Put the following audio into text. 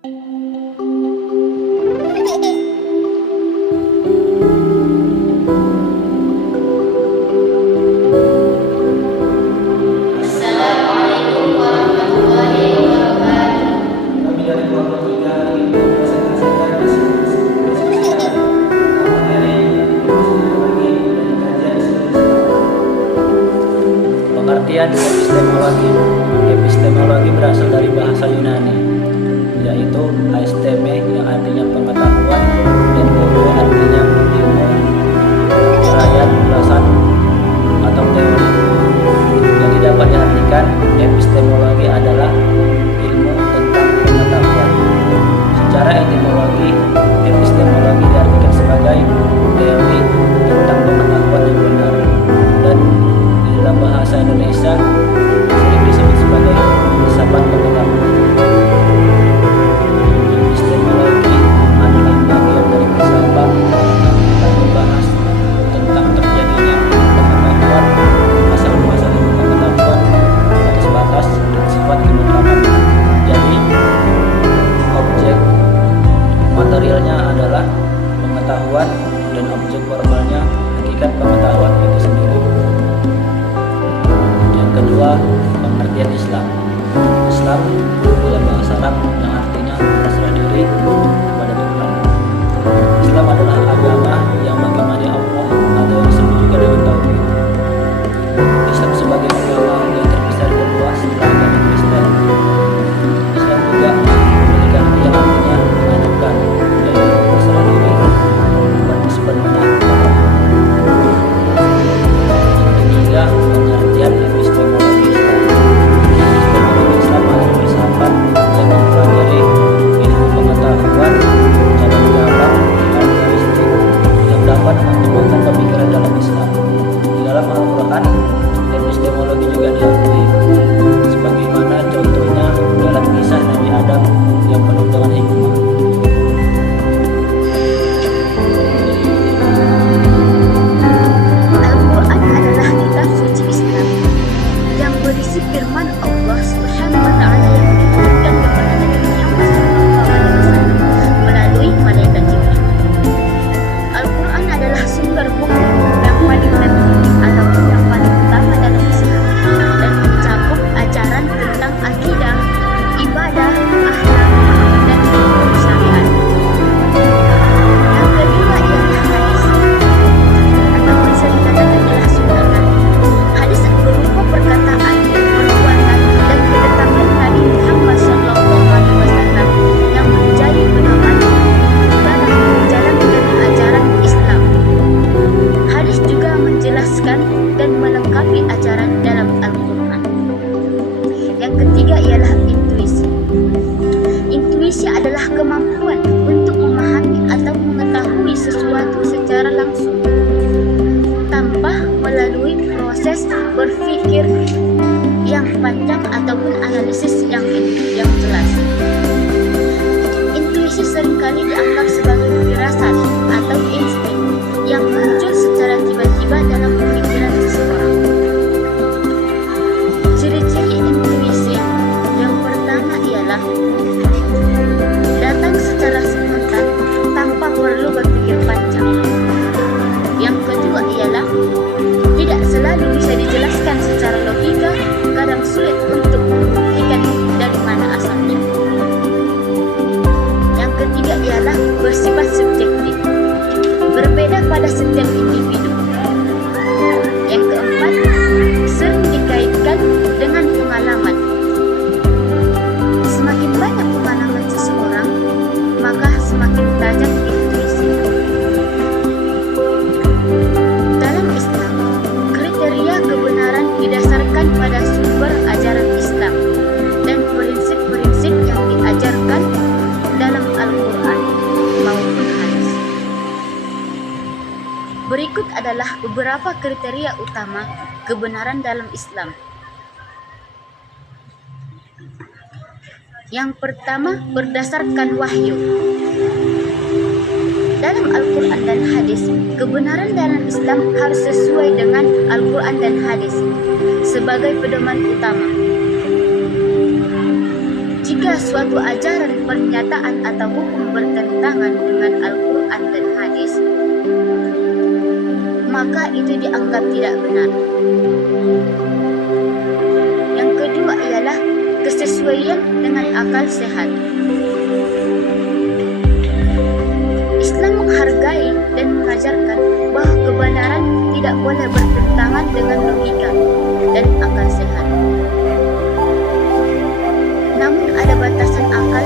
Assalamualaikum warahmatullahi wabarakatuh. Kami dari kelompok 3 ingin mempresentasikan diskusi materi epistemologi dan kajian Islam. Pengertian epistemologi. Epistemologi berasal dari bahasa Yunani, yaitu aisteme yang artinya pengetahuan dan logo artinya ilmu, uraian, ulasan, atau teori. Jadi dapat diartikan epistemologi adalah ilmu tentang pengetahuan. Secara etimologi, epistemologi diartikan sebagai teori tentang pengetahuan yang benar, dan di dalam bahasa Indonesia sering disebut sebagai filsafat pengetahuan. Epistemologi adalah bagian dari filsafat yang membahas tentang terjadinya pengetahuan, masalah-masalah pengetahuan, batas-batas, dan sifat kebenaran. Jadi, objek materialnya adalah pengetahuan dan objek formalnya hakikat pengetahuan itu sendiri. Yang kedua, pengertian Islam. Islam dalam bahasa Arab yang artinya berserah diri kepada Tuhan. Islam adalah agama yang mengemani Allah atau yang disebut juga dengan tauhid. Islam sebagai agama yang terbesar kedua setelah agama Kristen. Islam juga memiliki arti yang artinya mengadukan, yaitu berserah diri sepenuhnya kepada Allah. Yang ketiga, pengertian epistemologi Islam. Epistemologi Islam adalah filsafat yang mempelajari ilmu pengetahuan, cara jawab, karakteristik yang dapat mengembangkan pemikiran dalam Islam. Di dalam Al-Quran, epistemologi juga diakui, sebagaimana contohnya dalam kisah Nabi Adam yang penuh dengan hikmah. Al-Quran adalah kitab suci Islam yang berisi firman Allah Subhanahu wa Ta'ala yang diturunkan kepada Nabi Muhammad SAW melalui malaikat Jibril. Al-Quran adalah sumber buku yang paling penting ataupun yang paling utama dalam Islam dan mencakup ajaran tentang akidah, ibadah, akhlak, dan hukum syariat. Yang kedua ialah hadis, atau bisa dikatakan adalah sunnah Nabi. Hadis berupa perkataan, perbuatan, dan ketetapan Nabi Muhammad SAW yang menjadi pedoman dalam menjalankan ajaran Islam. Hadis juga menjelaskan dan melengkapi ajaran dalam Al-Quran. Yang ketiga ialah intuisi. Intuisi adalah kemampuan untuk memahami atau mengetahui sesuatu secara langsung tanpa melalui proses berpikir yang panjang ataupun analisis yang jelas. Intuisi seringkali dianggap sebagai firasat atau insting yang muncul secara tiba-tiba dalam pemikiran seseorang. Ciri-ciri intuisi yang pertama ialah datang secara spontan tanpa perlu berpikir panjang. Yang kedua ialah tidak selalu bisa dijelaskan secara logika, kadang sulit untuk membuktikan dari mana asalnya. Yang ketiga ialah bersifat subjektif, berbeda pada setiap individu. Yang keempat, sering dikaitkan dengan pengalaman. Semakin banyak pengalaman seseorang, maka semakin tajam intuisi. Dalam Islam, kriteria kebenaran didasarkan pada sumber ajaran Islam dan prinsip-prinsip yang diajarkan dalam Al-Quran maupun hadis. Berikut adalah beberapa kriteria utama kebenaran dalam Islam. Yang pertama, berdasarkan wahyu. Dalam Al-Quran dan hadis, kebenaran dalam Islam harus sesuai dengan Al-Quran dan hadis sebagai pedoman utama. Jika Apabila suatu ajaran, pernyataan, atau hukum bertentangan dengan Al-Quran dan hadis, maka itu dianggap tidak benar. Yang kedua ialah kesesuaian dengan akal sehat. Islam menghargai dan mengajarkan bahwa kebenaran tidak boleh bertentangan dengan logika dan akal sehat. Namun ada batasan akal